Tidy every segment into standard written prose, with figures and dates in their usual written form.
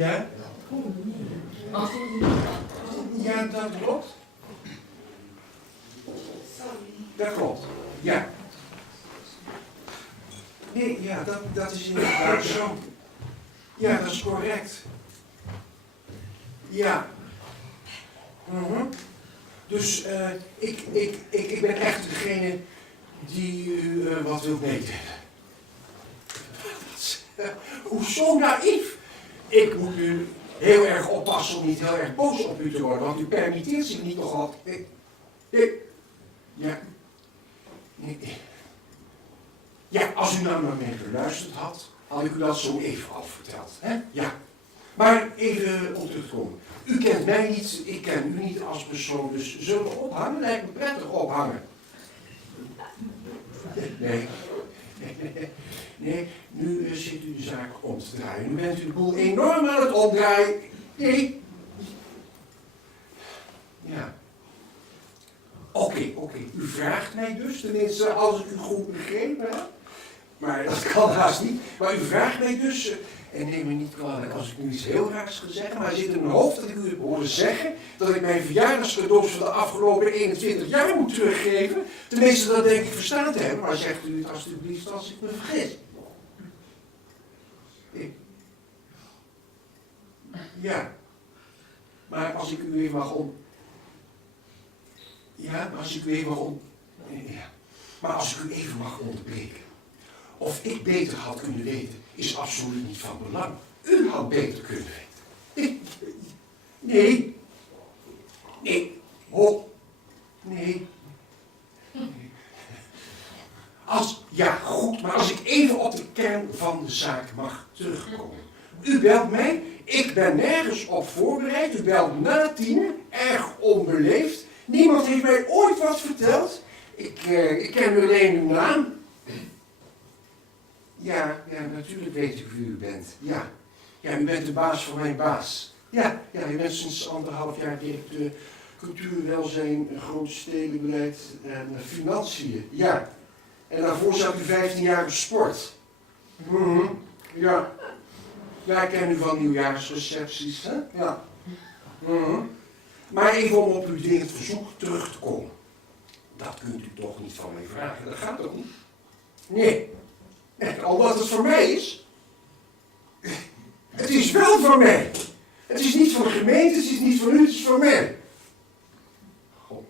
Ja? Ja, dat klopt. Dat klopt, ja. Nee, ja, dat is inderdaad zo. Ja, dat is correct. Ja. Dus ik ben echt degene die u wat wil meedelen. Hoezo naïef? Ik moet nu heel erg oppassen om niet heel erg boos op u te worden, want u permitteert zich niet nogal. Ja, als u nou naar mij geluisterd had, had ik u dat zo even al verteld. Hè? Ja. Maar even om terug te komen. U kent mij niet, ik ken u niet als persoon, dus zullen we ophangen? Lijkt me prettig ophangen. Nee, nu zit u de zaak om te draaien. Nu bent u de boel enorm aan het omdraaien. Nee. Ja. Oké. U vraagt mij dus, tenminste als ik u goed begrepen heb. Maar dat kan haast niet. Maar u vraagt mij dus, en neem me niet kwalijk als ik nu iets heel raars ga zeggen, maar zit in mijn hoofd dat ik u heb horen zeggen dat ik mijn verjaardagscadeaus van de afgelopen 21 jaar moet teruggeven. Tenminste, dat denk ik verstaan te hebben, maar zegt u het alstublieft als ik me vergis. Ja, maar als ik u even mag Maar als ik u even mag onderbreken. Of ik beter had kunnen weten, is absoluut niet van belang. U had beter kunnen weten. Nee. Goed, maar als ik even op de kern van de zaak mag terugkomen. U belt mij, ik ben nergens op voorbereid, u belt na 10, erg onbeleefd. Niemand heeft mij ooit wat verteld. Ik ken alleen uw naam. Ja, natuurlijk weet ik wie u bent. Ja, u bent de baas van mijn baas. Ja, u bent sinds 1,5 jaar directeur cultuur, welzijn, grote stedenbeleid en financiën. Ja, en daarvoor zat u 15 jaar op sport. Ja, ik ken u van nieuwjaarsrecepties. Hè? Ja. Maar even om op uw dringend verzoek terug te komen. Dat kunt u toch niet van mij vragen, dat gaat toch niet? Nee. Omdat het voor mij is. Het is wel voor mij. Het is niet van de gemeente, het is niet van u, het is voor mij. God.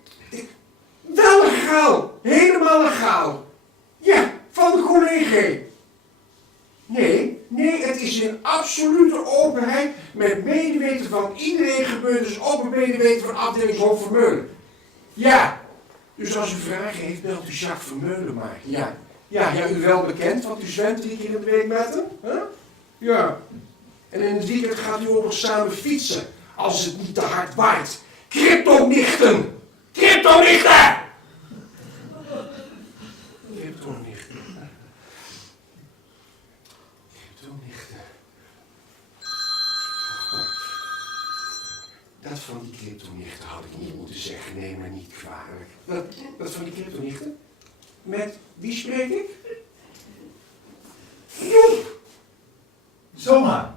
Wel legaal. Helemaal legaal. Ja, van de collega. Nee, het is in absolute openheid met medeweten van iedereen gebeurd, dus ook met medeweten van afdelingshoofd Vermeulen. Ja, dus als u vragen heeft, belt u Jacques Vermeulen maar. Ja, u wel bekend, want u zwemt 3 keer in de week met hem. Huh? Ja. En in het weekend gaat u ook nog samen fietsen, als het niet te hard waait. Cryptonichten! Cryptonichten! Dat van die cryptonichten had ik niet moeten zeggen, neem maar niet kwalijk. Dat van die cryptonichten? Met wie spreek ik? Joep! Zomaar,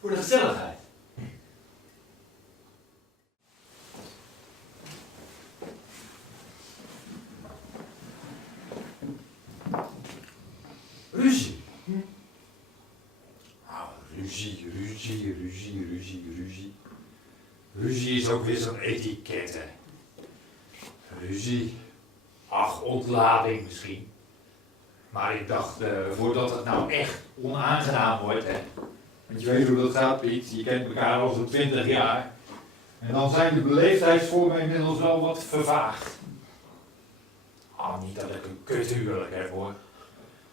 voor de gezelligheid. Ruzie. Ruzie. Ruzie is ook weer zo'n etiket, hè. Ruzie. Ach, ontlading misschien. Maar ik dacht, voordat het nou echt onaangenaam wordt, hè. Want je weet hoe dat gaat, Piet. Je kent elkaar al zo'n 20 jaar. En dan zijn de beleefdheidsvormen inmiddels wel wat vervaagd. Niet dat ik een kuthuwelijk heb, hoor. We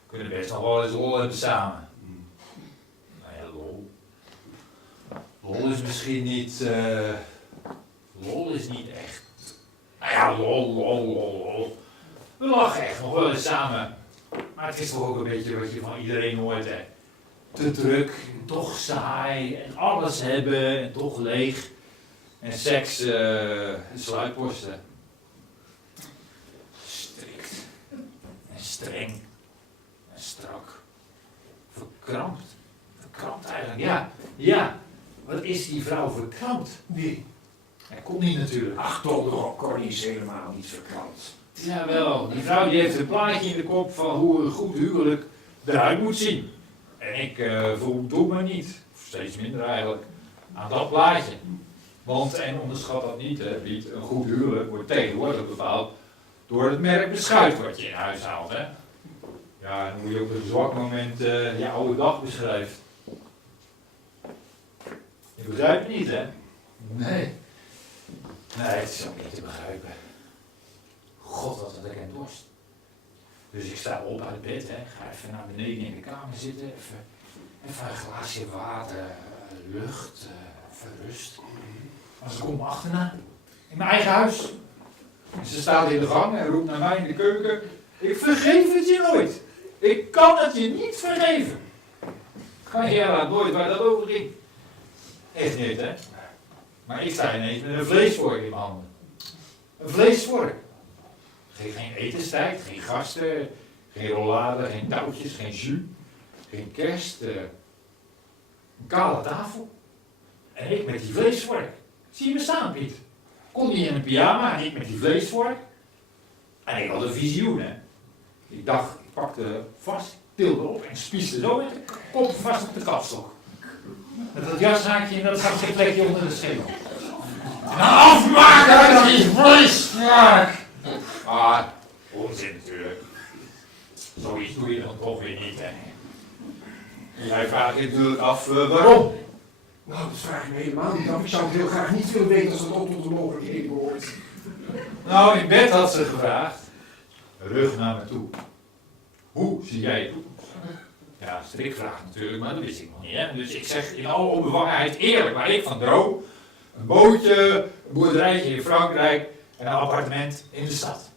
kunnen best nog wel eens lol hebben samen. Nou ja, lol. Lol is misschien niet... lol is niet echt... Nou ja, lol. We lachen echt nog wel eens samen. Maar het is toch ook een beetje wat je van iedereen hoort, hè. Te druk, en toch saai, en alles hebben, en toch leeg. En seks, sluitposten. Strikt. En streng. En strak. Verkrampt. Verkrampt eigenlijk, ja. Wat is die vrouw verkrampt? Nee. Hij kon niet natuurlijk. Ach, Donderop, Connie is helemaal niet verkrant. Jawel, die vrouw die heeft een plaatje in de kop van hoe een goed huwelijk eruit moet zien. En ik voldoe me niet, of steeds minder eigenlijk, aan dat plaatje. Want, en onderschat dat niet, hè, Piet, een goed huwelijk wordt tegenwoordig bepaald door het merk beschuit wat je in huis haalt. Hè. Ja, dan moet je op een zwak moment je oude dag beschrijft. Je begrijpt het niet, hè? Nee. Nee, het is ook niet te begrijpen. God, wat had ik een dorst. Dus ik sta op uit bed, hè. Ga even naar beneden in de kamer zitten. Even een glaasje water, lucht, even rust. Maar ze komt me achterna. In mijn eigen huis. En ze staat in de gang en roept naar mij in de keuken. Ik vergeef het je nooit. Ik kan het je niet vergeven. Ga je helaas nooit waar dat over ging. Echt niet, hè? Maar ik sta ineens met een vleesvork in mijn handen. Een vleesvork. Geen etenstijd, geen gasten, geen rollade, geen touwtjes, geen jus, geen kerst. Een kale tafel. En ik met die vleesvork. Zie je me staan, Piet? Kon die in een pyjama en ik met die vleesvork. En ik had een visioen, hè. Ik dacht, ik pakte vast, tilde op en spieste zo met de kop vast op de kapstok. Met dat jashaakje en dat zat geen plekje onder de schedel. En afmaken dat die vleesvork! Ah, onzin natuurlijk. Zoiets doe je dan toch weer niet, hè. Jij vraagt je natuurlijk af waarom. Nou, dat vraag ik me helemaal niet af. Ik zou het heel graag niet willen weten als het ook tot de mogelijkheden behoort. Nou, in bed had ze gevraagd. Rug naar me toe. Hoe zie jij het toekomst? Ja, strikvraag natuurlijk, maar dat wist ik nog niet. Hè? Dus ik zeg in alle onbevangenheid eerlijk waar ik van droom. Een bootje, een boerderijtje in Frankrijk en een appartement in de stad.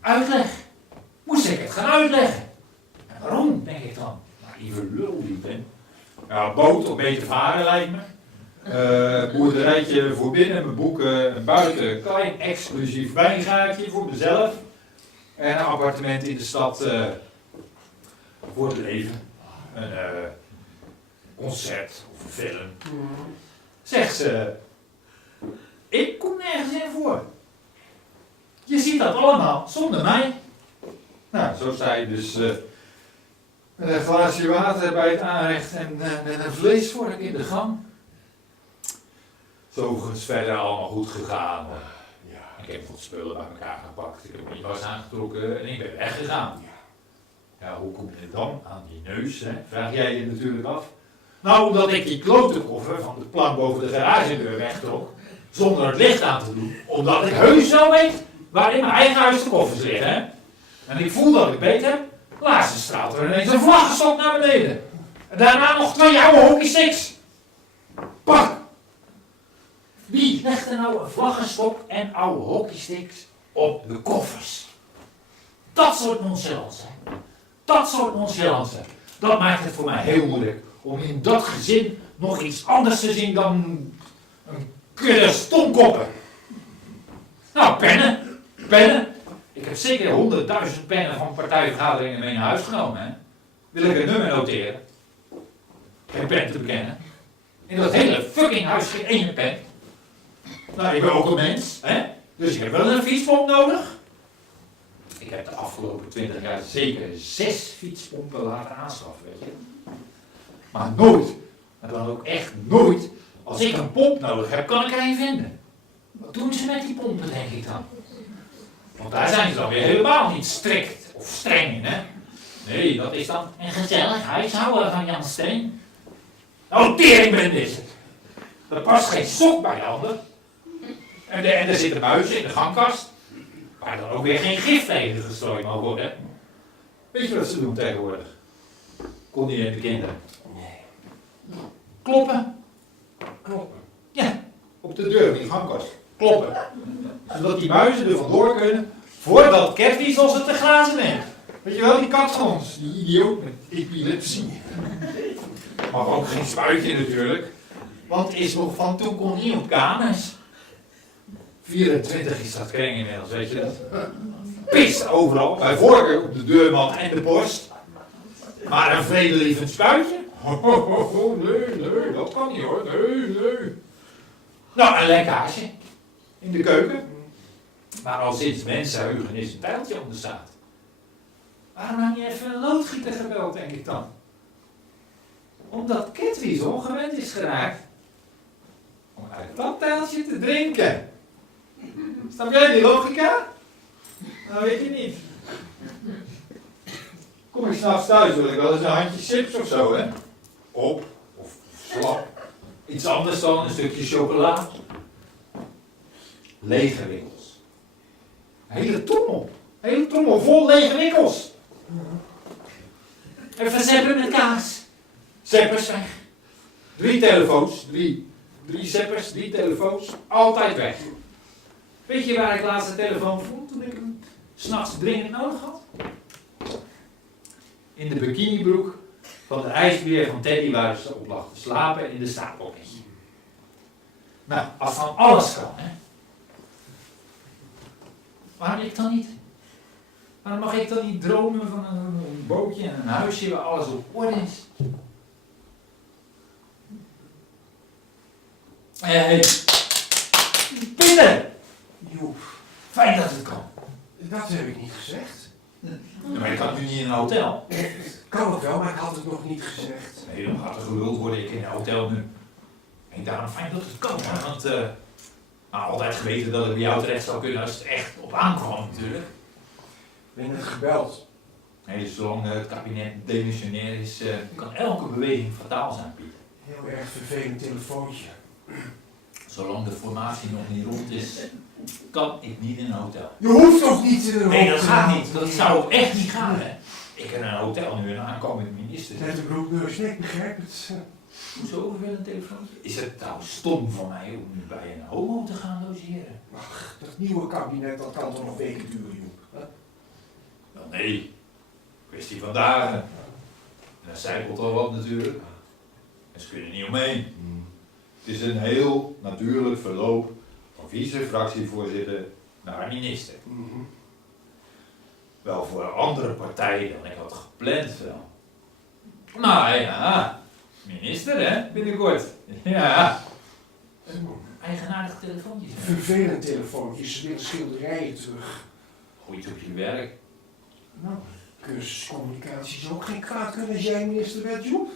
Uitleg. Moest ik het gaan uitleggen? En waarom, denk ik dan? Maar lieve lul die ik ben. Ja, boot of beter varen lijkt me. Boerderijtje voor binnen, mijn boeken en buiten. Een klein exclusief wijngaartje voor mezelf. En een appartement in de stad voor het leven. Een concert of een film. Zegt ze, ik kom nergens in voor. Je ziet dat allemaal zonder mij. Nou, zo sta je dus met een glaasje water bij het aanrecht en met een vleesvork in de gang. Zo is verder allemaal goed gegaan. Ja. Ik heb wat spullen bij elkaar gepakt, ik heb mijn jas aangetrokken en ik ben weggegaan. Ja, hoe kom je dan aan die neus, hè? Vraag jij je natuurlijk af. Nou, omdat ik die klote koffer van de plank boven de garagedeur wegtrok, zonder het licht aan te doen, omdat ik heus wel weet waar in mijn eigen huis de koffers liggen, hè? En ik voel dat ik beet heb, laatst straalt er ineens een vlaggenstok naar beneden. En daarna nog 2 oude hockeysticks. Pak! Wie legt er nou een vlaggenstok en oude hockeysticks op de koffers? Dat soort nonchalance. Dat soort nonchalance. Dat maakt het voor mij heel moeilijk om in dat gezin nog iets anders te zien dan een kudde stomkoppen. Nou, pennen. Pennen. Ik heb zeker 100.000 pennen van partijvergaderingen mee naar huis genomen. Hè? Wil ik een nummer noteren? Geen pen te bekennen. In dat hele fucking huis geen ene pen. Nou, ik ben ook een mens, hè? Dus ik heb wel een fietspomp nodig. Ik heb de afgelopen 20 jaar zeker 6 fietspompen laten aanschaffen, weet je. Maar nooit, maar dan ook echt nooit, als ik een pomp nodig heb, kan ik er een vinden. Wat doen ze met die pompen, denk ik dan? Want daar zijn ze dan weer helemaal niet strikt of streng in, hè? Nee, dat is dan een gezellig huishouden van Jan Steen. Nou, teringbende is het. Er past geen sok bij handen. En er zitten muizen in de gangkast. Waar dan ook weer geen gif tegen gestrooid mag worden. Weet je wat ze doen tegenwoordig? Connie en de kinderen. Nee. Kloppen. Kloppen. Ja, op de deur van die gangkast. Kloppen. Zodat die muizen er vandoor kunnen voordat Catwiesel ze te glazen neemt. Weet je wel, die kat van ons, die idioot met epilepsie. Maar ook geen spuitje natuurlijk. Want het is nog van toen Connie op kamers. 24 is dat kring inmiddels, weet je dat? Pist overal, bij voorkeur op de deurmat en de borst. Maar een vredelievend spuitje? Nee, dat kan niet hoor. Nee. Nou, een lekkaasje in de keuken. Maar al sinds mensenheugenis een tijltje onder staat. Waarom nou niet even een loodgieter gebeld, denk ik dan? Omdat Ketwies ongewend is geraakt om uit dat tijltje te drinken. Snap jij die logica? Nou, weet je niet. Kom ik 's nachts thuis, wil ik wel eens een handje chips of zo, hè? Op, of slap. Iets anders dan een stukje chocola. Lege winkels. Hele trommel vol lege winkels. Even zeppen met kaas. Zeppers weg. 3 telefoons, 3 zeppers, 3 telefoons, altijd weg. Weet je waar ik laatst de telefoon vond toen ik hem 's nachts dringend nodig had? In de bikinibroek van de ijsbeer van Teddy waar ze op lag te slapen in de stapelketje. Nou, als van alles kan, hè. Waarom ik dan niet? Waarom mag ik dan niet dromen van een bootje en een huisje waar alles op orde is? Binnen! Joep, Fijn dat het kan. dat heb ik niet gezegd. Maar je kan nu niet in een hotel. Kan ook wel, maar ik had het nog niet gezegd. Nee, dan gaat er geluld worden, ik in een hotel nu. En daarom fijn dat het kan, hè? Want altijd geweten dat ik bij jou terecht zou kunnen als het echt op aankwam natuurlijk. Ik ben net gebeld. Nee, zolang het kabinet demissionair is, kan elke beweging fataal zijn, Piet. Heel erg vervelend telefoontje. Zolang de formatie nog niet rond is, kan ik niet in een hotel. Je hoeft toch niet in een Nee, dat hotel? gaat niet. Dat zou ook echt niet gaan, hè. Ik heb een hotel nu een aankomend minister. Net een broek, neus, nek, begrijp het. Hoezo over een telefoontje? Is het trouwens stom van mij om nu bij een homo te gaan logeren? Ach, dat nieuwe kabinet, dat kan toch nog weken duren, Joep. Huh? Wel nee, kwestie van dagen. En dan zijpelt al wat natuurlijk. En ze kunnen niet omheen. Het is een heel natuurlijk verloop van vice-fractievoorzitter naar minister. Wel voor een andere partij dan ik had gepland wel. Maar ja, minister hè, binnenkort. Ja. Een eigenaardig telefoontje. Vervelend telefoontje, ze willen schilderijen terug. Goed op je werk. Nou, cursus communicatie is ook geen kwaad kunnen als jij minister bent, Joep.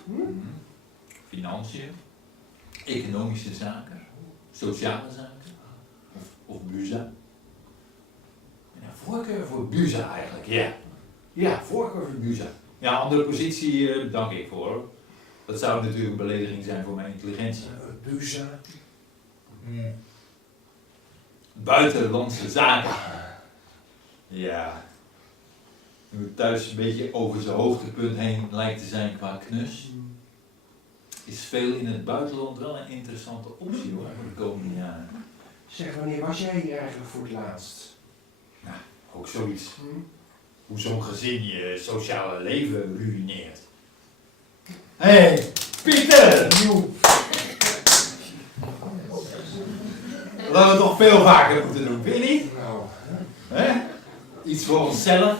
Financiën, economische zaken, sociale zaken of buza. Ja, voorkeur voor buza eigenlijk, ja. Ja, voorkeur voor buza. Ja, andere positie dank ik voor. Hoor. Dat zou natuurlijk een belediging zijn voor mijn intelligentie. Buza. Buitenlandse zaken. Ja. Nu het thuis een beetje over zijn hoogtepunt heen lijkt te zijn qua knus, is veel in het buitenland wel een interessante optie hoor, voor de komende jaren. Zeg, wanneer was jij hier eigenlijk voor het laatst? Nou, ook zoiets. Hoe zo'n gezin je sociale leven ruïneert. Hé, Pieter! Dat we het nog veel vaker moeten doen, vind je niet? Nou, Hè? Iets voor onszelf.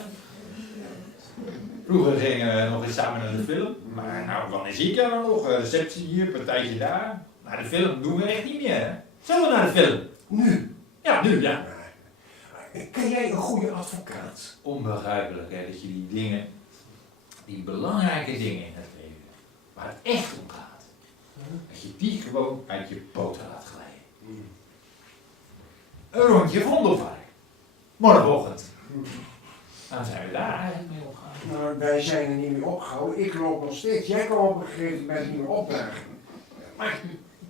Vroeger gingen we nog eens samen naar de film. Maar nou, wanneer zie ik jou nou nog? Receptie hier, partijtje daar. Naar de film doen we echt niet meer, hè? Zullen we naar de film? nu. Ja, nu, ja. Ken jij een goede advocaat? Onbegrijpelijk, hè, dat je die dingen, die belangrijke dingen in het leven, waar het echt om gaat, dat je die gewoon uit je poten laat glijden. Een rondje Vondelpark. Morgenochtend. Nou zijn we daar eigenlijk mee opgegaan. Nou, wij zijn er niet meer opgehouden. Ik loop nog steeds. Jij kan op een gegeven moment niet meer opdagen. Maar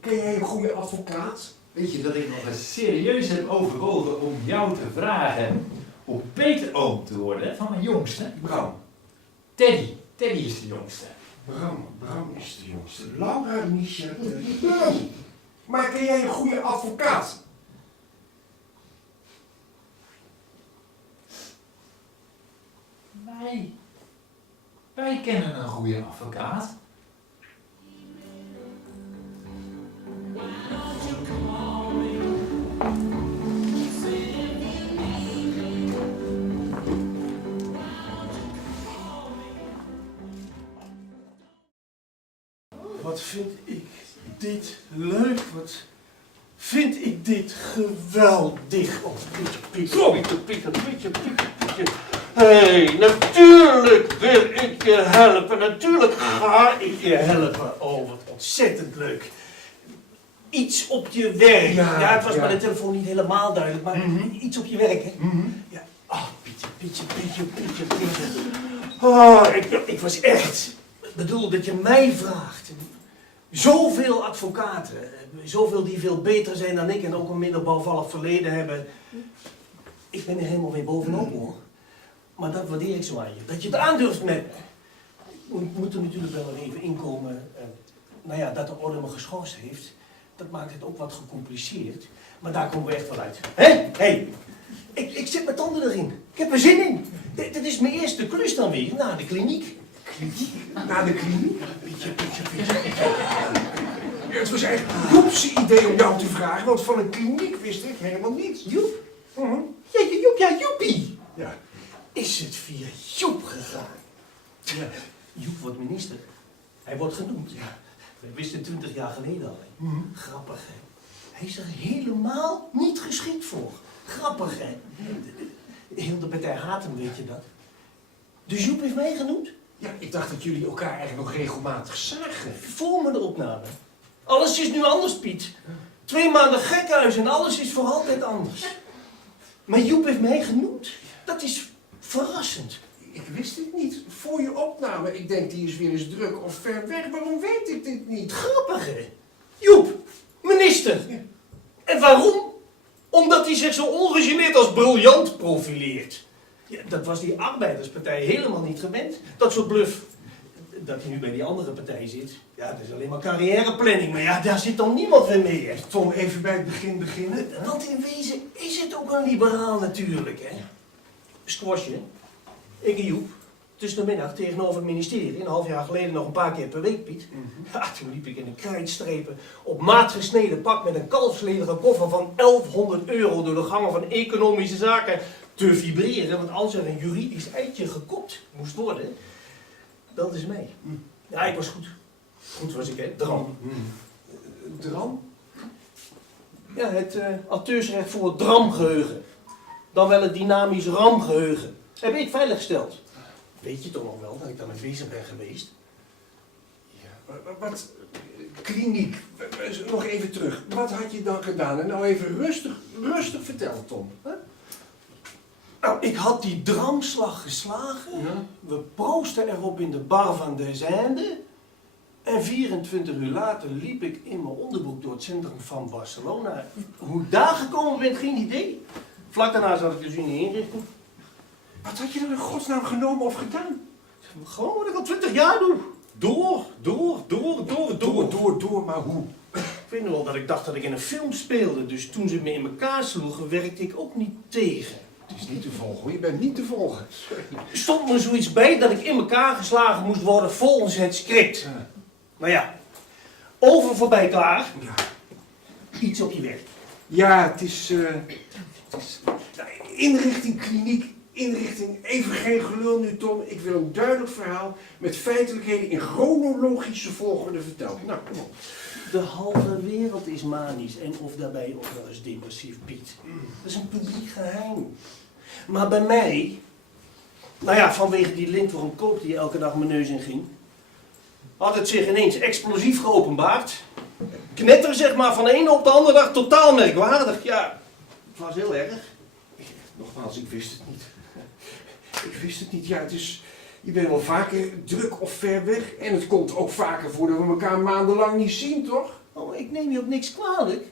ken jij een goede advocaat? Weet je dat ik nog eens serieus heb overwogen om jou te vragen om peetoom te worden van mijn jongste? Bram. Teddy. Teddy is de jongste. Bram is de jongste. Laura, Micha, Bram. Maar ken jij een goede advocaat? Wij kennen een goede advocaat. wat vind ik dit leuk. Wat vind ik dit geweldig. Oh, Pietje. Hé, natuurlijk wil ik je helpen. Natuurlijk ga ik je helpen. Oh, wat ontzettend leuk. Iets op je werk. Ja, het was bij de telefoon niet helemaal duidelijk, maar iets op je werk, hè? Ja. Oh, Pietje. Oh, ik was echt... Ik bedoel, dat je mij vraagt. Zoveel advocaten, zoveel die veel beter zijn dan ik en ook een minder bouwvallig verleden hebben. Ik ben er helemaal weer bovenop, hoor. Maar dat waardeer ik zo aan je. Dat je het aandurft met me. Ik moet er natuurlijk wel even inkomen. Nou ja, dat de orde me geschorst heeft, dat maakt het ook wat gecompliceerd. Maar daar komen we echt wel uit. Hé? Ik zit mijn tanden erin. Ik heb er zin in. Dit is mijn eerste klus dan weer, na de kliniek. Naar de kliniek? Pietje. Het was eigenlijk Joep's idee om jou te vragen, want van een kliniek wist ik helemaal niets. Joep? Ja, Joepie. Ja. Is het via Joep gegaan? Ja. Joep wordt minister. Hij wordt genoemd. Ja. We wisten 20 jaar geleden al. Grappig, hè? Hij is er helemaal niet geschikt voor. Grappig, hè? Heel de partij haat hem, weet je dat? Dus Joep heeft mij genoemd? Ja, ik dacht dat jullie elkaar eigenlijk nog regelmatig zagen. Voor me de opname. Alles is nu anders, Piet. 2 maanden gekhuis en alles is voor altijd anders. Maar Joep heeft mij genoemd. Dat is verrassend. Ik wist het niet. Voor je opname. Ik denk, die is weer eens druk of ver weg. Waarom weet ik dit niet? Grappig, hè? Joep, minister. Ja. En waarom? Omdat hij zich zo ongegeneerd als briljant profileert. Ja, dat was die arbeiderspartij helemaal niet gewend. Dat soort bluff. Dat hij nu bij die andere partij zit, ja, dat is alleen maar carrièreplanning. Maar ja, daar zit dan niemand weer mee, hè? Tom, even bij het begin beginnen. Want in wezen is het ook een liberaal natuurlijk, hè? Squashje. Ik en Joep. Tussen de middag tegenover het ministerie. Een half jaar geleden nog een paar keer per week, Piet. Ja, toen liep ik in een krijtstrepen op maat gesneden pak met een kalfslederen koffer van 1100 euro door de gangen van economische zaken te vibreren. Want als er een juridisch eitje gekopt moest worden, belde ze mij. Ja, ik was goed. Goed was ik, hè? Dram. Dram? Ja, het auteursrecht voor het dramgeheugen. Dan wel het dynamisch ramgeheugen. Heb ik veiliggesteld. Weet je toch nog wel dat ik daar met wezen ben geweest? Ja, wat? Kliniek. Nog even terug. Wat had je dan gedaan? En nou even rustig vertellen, Tom. Huh? Nou, ik had die dramslag geslagen. Ja. We proosten erop in de bar van Des Indes. En 24 uur later liep ik in mijn onderbroek door het centrum van Barcelona. Hoe ik daar gekomen ben, geen idee. Vlak daarna zat ik dus in de inrichting. Wat had je dan in godsnaam genomen of gedaan? Gewoon wat ik al 20 jaar doe. Door, Maar hoe? Ik weet nog wel dat ik dacht dat ik in een film speelde. Dus toen ze me in elkaar sloegen, werkte ik ook niet tegen. Het is niet te volgen hoor, je bent niet te volgen. Er stond me zoiets bij dat ik in elkaar geslagen moest worden volgens het script. Nou ja, over voorbij klaar. Ja. Iets op je werk. Ja, het is inrichting kliniek, inrichting, even geen gelul nu Tom. Ik wil een duidelijk verhaal met feitelijkheden in chronologische volgorde vertellen. Nou, kom op. De halve wereld is manisch en of daarbij ook wel eens depressief, Piet. Dat is een publiek geheim. Maar bij mij, nou ja, vanwege die lintwormkoop die elke dag mijn neus in ging, had het zich ineens explosief geopenbaard. Knetter zeg maar van de ene op de andere dag, totaal merkwaardig. Ja, het was heel erg. Nogmaals, ik wist het niet. Ik wist het niet. Ja, het is... Je bent wel vaker druk of ver weg. En het komt ook vaker voor dat we elkaar maandenlang niet zien, toch? Oh, ik neem je ook niks kwalijk.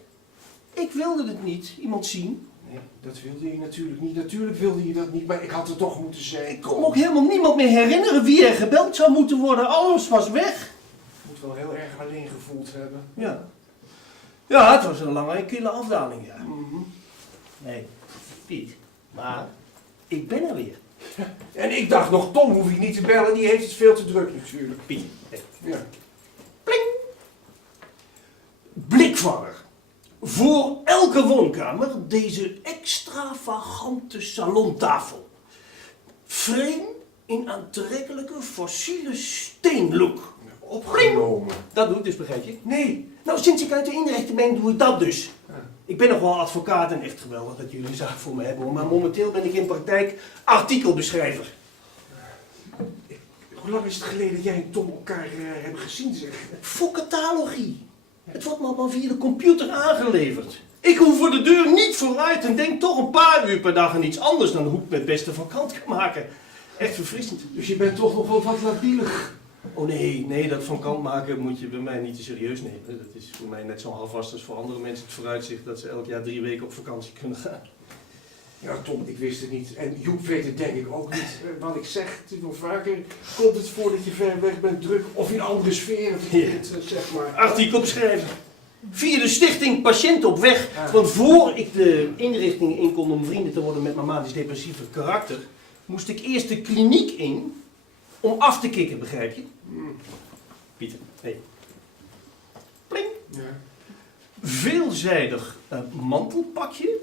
Ik wilde het niet, iemand zien. Nee, dat wilde je natuurlijk niet. Natuurlijk wilde je dat niet, maar ik had het toch moeten zeggen. Ik kon me ook helemaal niemand meer herinneren wie er gebeld zou moeten worden. Alles was weg. Je moet wel heel erg alleen gevoeld hebben. Ja. Ja, het was een lange en kille afdaling, ja. Nee, Piet. Maar ik ben er weer. En ik dacht nog, Tom hoef je niet te bellen, die heeft het veel te druk natuurlijk. Piet. Ja. Pling! Blikvanger. Voor elke woonkamer deze extravagante salontafel. Frame in aantrekkelijke fossiele steenlook. Opgenomen. Dat doe ik dus, begrijp je? Nee. Nou, sinds ik uit de inrichting ben, doe ik dat dus. Ja. Ik ben nog wel advocaat en echt geweldig dat jullie een zaak voor me hebben, hoor. Maar momenteel ben ik in praktijk artikelbeschrijver. Hoe lang is het geleden dat jij en Tom elkaar hebben gezien, zeg? Voor catalogie. Het wordt me allemaal via de computer aangeleverd. Ik hoef voor de deur niet vooruit en denk toch een paar uur per dag aan iets anders dan hoe ik me het beste van kant kan maken. Echt verfrissend. Dus je bent toch nog wel wat labielig. Oh nee, dat van kant maken moet je bij mij niet te serieus nemen. Dat is voor mij net zo halvast als voor andere mensen het vooruitzicht dat ze elk jaar 3 weken op vakantie kunnen gaan. Ja, Tom, ik wist het niet. En Joep weet het denk ik ook niet. Wat ik zeg, wel vaker komt het voor dat je ver weg bent, druk of in andere sferen verkeert, zeg maar. Artikel beschrijven. Via de stichting Patiënten op Weg. Ja. Want voor ik de inrichting in kon om vrienden te worden met mijn manisch depressieve karakter, moest ik eerst de kliniek in om af te kicken, begrijp je? Pieter, nee. Pling. Ja. Veelzijdig mantelpakje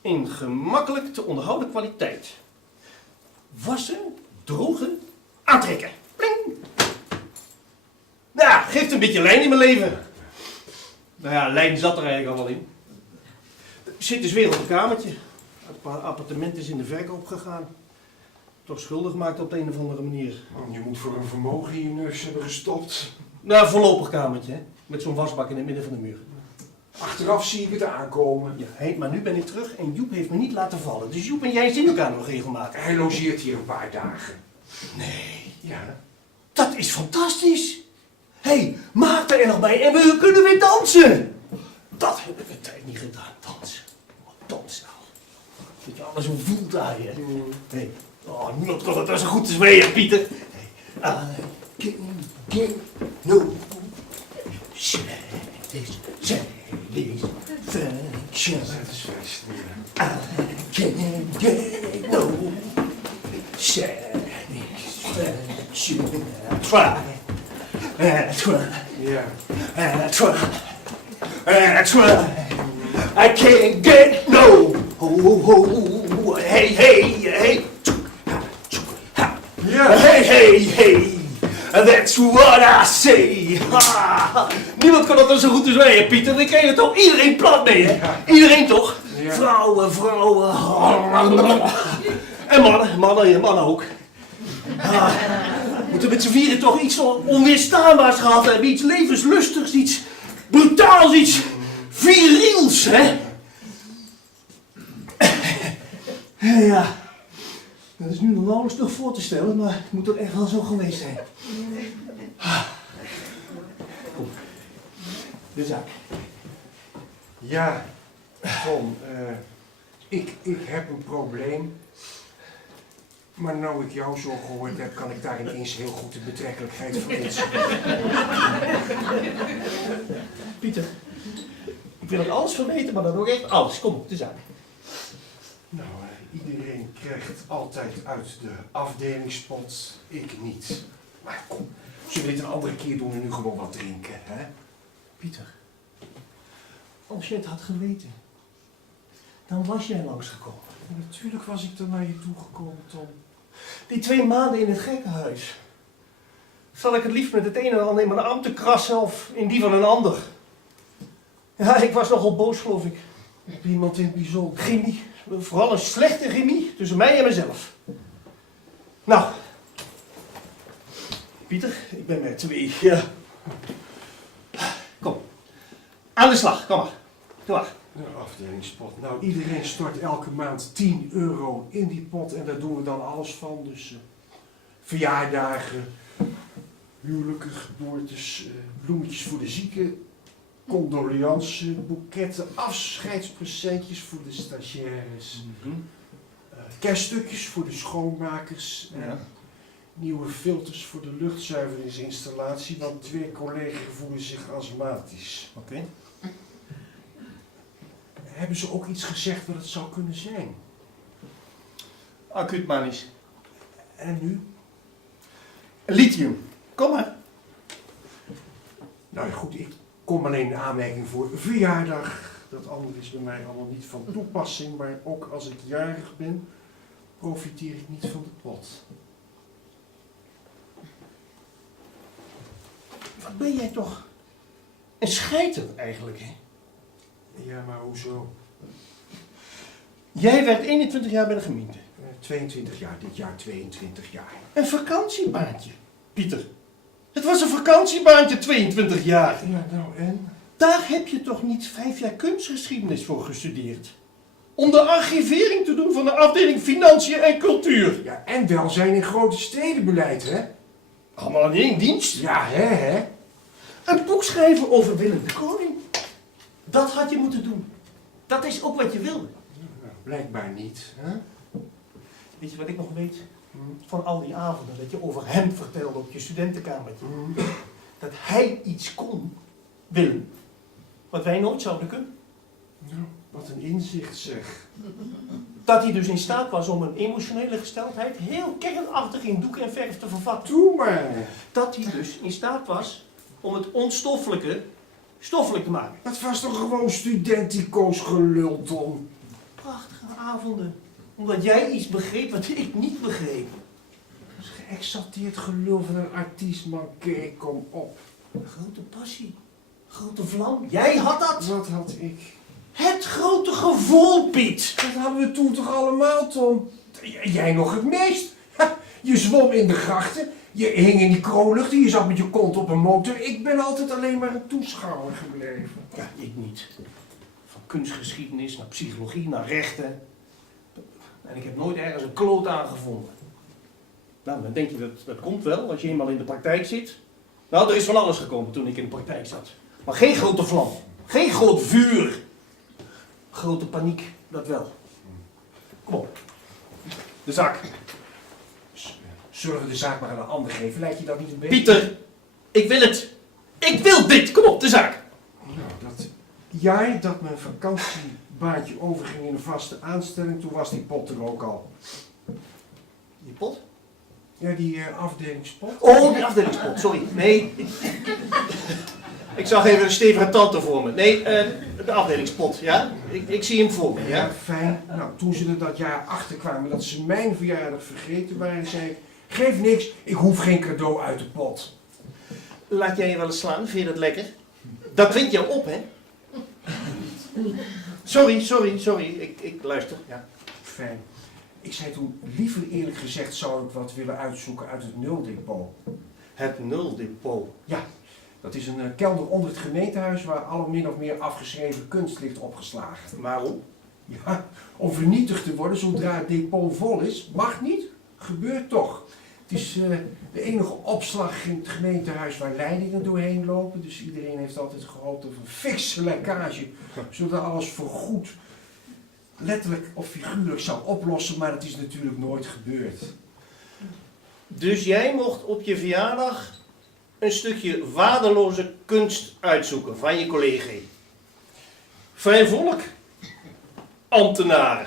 in gemakkelijk te onderhouden kwaliteit. Wassen, drogen, aantrekken. Pling. Nou, geeft een beetje lijn in mijn leven. Nou ja, lijn zat er eigenlijk al wel in. Ik zit dus weer op een kamertje. Het appartement is in de verkoop gegaan. Toch schuldig gemaakt op de een of andere manier. Oh, je moet voor een vermogen in je neus hebben gestopt. Nou, een voorlopig kamertje, hè. Met zo'n wasbak in het midden van de muur. Achteraf zie ik het aankomen. Ja, maar nu ben ik terug en Joep heeft me niet laten vallen. Dus Joep en jij zien elkaar nog regelmatig. Hij logeert hier een paar dagen. Nee, Ja. dat is fantastisch. Hé, maak er nog bij en we kunnen weer dansen. Dat heb ik een tijd niet gedaan, dansen. Wat dansen nou. Dat je alles zo voelt daar, hè. Hé, oh, niemand kan het zo goed als wij, hè, Pieter. Hey, I can't no satisfaction. I can't get no satisfaction. I try. I try. Ja. I try. I try. I can't get no. Hey, hey, hey. Ja. Hey. That's what I say. Niemand kan dat dan zo goed als wij, hè, Pieter. Dan kan je toch iedereen plat mee, hè? Ja. Iedereen toch? Ja. Vrouwen. En mannen ook. Moeten met z'n vieren toch iets onweerstaanbaars gehad hebben. Iets levenslustigs, iets brutaals, iets viriels, hè? Ja. Dat is nu nog nauwelijks nog voor te stellen, maar het moet toch echt wel zo geweest zijn. Kom. De zaak. Ja, Tom, ik heb een probleem. Maar nou ik jou zo gehoord heb, kan ik daar ineens heel goed de betrekkelijkheid van inzien. Pieter, ik wil er alles van weten, maar dan ook echt alles. Kom, de zaak. Nou, iedereen krijgt altijd uit de afdelingspot, ik niet. Maar kom, zullen we dit een andere keer doen en nu gewoon wat drinken, hè? Pieter, als je het had geweten, dan was jij langsgekomen. Natuurlijk was ik er naar je toe gekomen, Tom. Die 2 maanden in het gekkenhuis. Zal ik het liefst met het een en ander in mijn arm te krassen of in die van een ander? Ja, ik was nogal boos, geloof ik. Op iemand in het bijzonder. Chemie. Vooral een slechte chemie tussen mij en mezelf. Nou. Pieter, ik ben met 2. Ja. Kom. Aan de slag, kom maar. Doe maar. De afdelingspot. Nou, iedereen stort elke maand €10 in die pot en daar doen we dan alles van. Dus verjaardagen, huwelijken, geboortes, bloemetjes voor de zieken, condoleances, boeketten, afscheidspresentjes voor de stagiaires, kerststukjes voor de schoonmakers, Ja. nieuwe filters voor de luchtzuiveringsinstallatie, want 2 collega's voelen zich astmatisch. Oké. Hebben ze ook iets gezegd wat het zou kunnen zijn? Acuut manisch. En nu? Lithium. Kom maar. Nou ja, goed, ik kom alleen in aanmerking voor een verjaardag. Dat andere is bij mij allemaal niet van toepassing, maar ook als ik jarig ben, profiteer ik niet van de pot. Wat ben jij toch een scheiter eigenlijk, hè? Ja, maar hoezo? Jij werkt 21 jaar bij de gemeente. 22 jaar, dit jaar 22 jaar. Een vakantiebaantje, Pieter. Het was een vakantiebaantje, 22 jaar. Ja, nou en? Daar heb je toch niet 5 jaar kunstgeschiedenis voor gestudeerd? Om de archivering te doen van de afdeling Financiën en Cultuur. Ja, en welzijn in grote stedenbeleid, hè? Allemaal in één dienst. Ja, hè? Een boek schrijven over Willem de Koning. Dat had je moeten doen. Dat is ook wat je wilde. Nou, blijkbaar niet, hè? Weet je wat ik nog weet? Van al die avonden dat je over hem vertelde op je studentenkamertje. Dat hij iets kon, Willem, wat wij nooit zouden kunnen. Nou, wat een inzicht zeg. Dat hij dus in staat was om een emotionele gesteldheid heel kernachtig in doek en verf te vervatten. Doe maar. Dat hij dus in staat was om het onstoffelijke stoffelijk te maken. Dat was toch gewoon studentico's gelul, Tom? Prachtige avonden. Omdat jij iets begreep wat ik niet begreep. Dat is geëxalteerd gelul van een artiest, man. Kijk, kom op. Grote passie. Grote vlam. Jij had dat. Wat had ik? Het grote gevoel, Piet. Dat hadden we toen toch allemaal, Tom? Jij nog het meest. Ha, je zwom in de grachten, je hing in die kroonluchten, je zat met je kont op een motor. Ik ben altijd alleen maar een toeschouwer gebleven. Ja, ik niet. Van kunstgeschiedenis naar psychologie naar rechten. En ik heb nooit ergens een kloot aangevonden. Nou, dan denk je dat komt wel als je eenmaal in de praktijk zit. Nou, er is van alles gekomen toen ik in de praktijk zat. Maar geen grote vlam. Geen groot vuur. Grote paniek, dat wel. Kom op. De zaak. Zullen we de zaak maar aan een ander geven? Lijkt je dat niet een beetje? Pieter, ik wil het. Ik wil dit. Kom op, de zaak. Nou, dat jaar dat mijn vakantiebaantje overging in een vaste aanstelling, toen was die pot er ook al. Die pot? Ja, die afdelingspot. Oh, die afdelingspot, sorry. Nee. Ik zag even een stevige tante voor me. Nee, de afdelingspot, ja? Ik zie hem voor me, Ja, ja? fijn. Nou, toen ze er dat jaar achter kwamen dat ze mijn verjaardag vergeten waren, zei ik, geef niks, ik hoef geen cadeau uit de pot. Laat jij je wel eens slaan, vind je dat lekker? Dat wint jou op, hè? Sorry. Ik luister, ja. Fijn. Ik zei toen, liever eerlijk gezegd zou ik wat willen uitzoeken uit het nuldepot. Het nuldepot. Ja, dat is een kelder onder het gemeentehuis waar alle min of meer afgeschreven kunst ligt opgeslagen. Waarom? Ja, om vernietigd te worden zodra het depot vol is, mag niet, gebeurt toch. Het is de enige opslag in het gemeentehuis waar leidingen doorheen lopen, dus iedereen heeft altijd gehoopt op een fikse lekkage, zodat alles voorgoed, letterlijk of figuurlijk zou oplossen, maar het is natuurlijk nooit gebeurd. Dus jij mocht op je verjaardag een stukje waardeloze kunst uitzoeken van je collega. Vrij volk. Ambtenaren.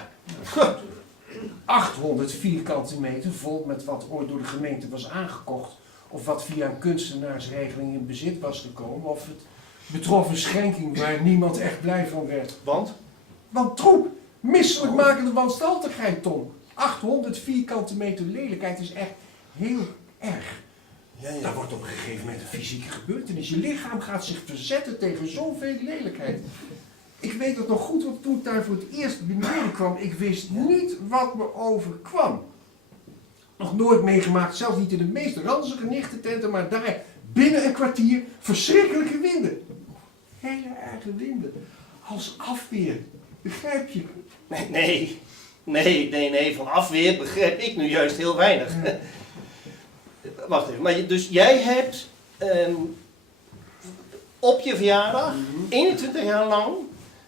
800 vierkante meter vol met wat ooit door de gemeente was aangekocht, of wat via een kunstenaarsregeling in bezit was gekomen, of het betrof een schenking waar niemand echt blij van werd. Want? Want troep, misselijkmakende wanstaltigheid, Tom. 800 vierkante meter lelijkheid is echt heel erg. Daar wordt op een gegeven moment een fysieke gebeurtenis. Je lichaam gaat zich verzetten tegen zoveel lelijkheid. Ik weet het nog goed, want toen ik daar voor het eerst beneden kwam, ik wist niet wat me overkwam. Nog nooit meegemaakt, zelfs niet in de meest ranzige nichtententen, maar daar binnen een kwartier verschrikkelijke winden. Hele erge winden. Als afweer. Begrijp je? Nee, van afweer begrijp ik nu juist heel weinig. Wacht even, maar dus jij hebt op je verjaardag 21 jaar lang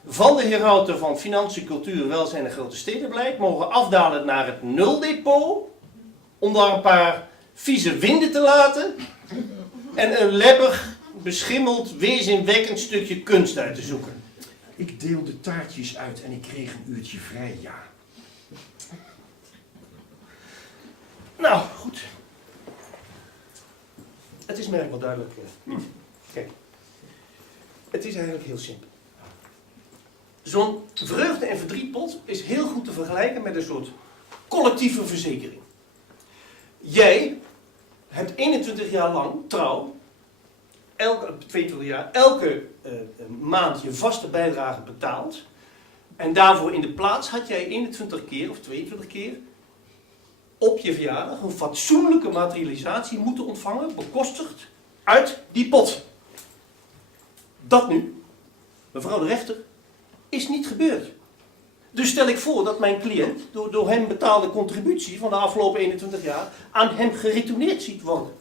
van de herauten van Financiën, Cultuur, Welzijn en Grote Stedenbeleid mogen afdalen naar het nuldepot om daar een paar vieze winden te laten en een lebbig, beschimmeld, weerzinwekkend stukje kunst uit te zoeken. Ik deelde taartjes uit en ik kreeg een uurtje vrij, ja. Nou, goed. Het is me eigenlijk wel duidelijk. Kijk, het is eigenlijk heel simpel. Zo'n vreugde- en verdrietpot is heel goed te vergelijken met een soort collectieve verzekering. Jij hebt 21 jaar lang trouw 22 jaar, elke maand je vaste bijdrage betaald. En daarvoor in de plaats had jij 21 keer of 22 keer op je verjaardag een fatsoenlijke materialisatie moeten ontvangen, bekostigd uit die pot. Dat nu, mevrouw de rechter, is niet gebeurd. Dus stel ik voor dat mijn cliënt door hem betaalde contributie van de afgelopen 21 jaar aan hem geretourneerd ziet worden.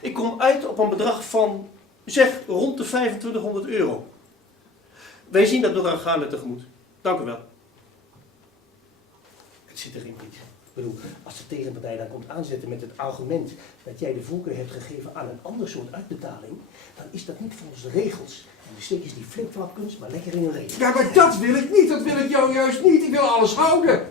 Ik kom uit op een bedrag van, zeg, rond de 2500 euro. Wij zien dat bedrag gaande tegemoet. Dank u wel. Het zit erin, Piet. Ik bedoel, als de tegenpartij dan komt aanzetten met het argument dat jij de voorkeur hebt gegeven aan een ander soort uitbetaling, dan is dat niet volgens de regels. En de steek is niet flipflapkunst, maar lekker in een regel. Ja, maar dat wil ik niet. Dat wil ik jou juist niet. Ik wil alles houden.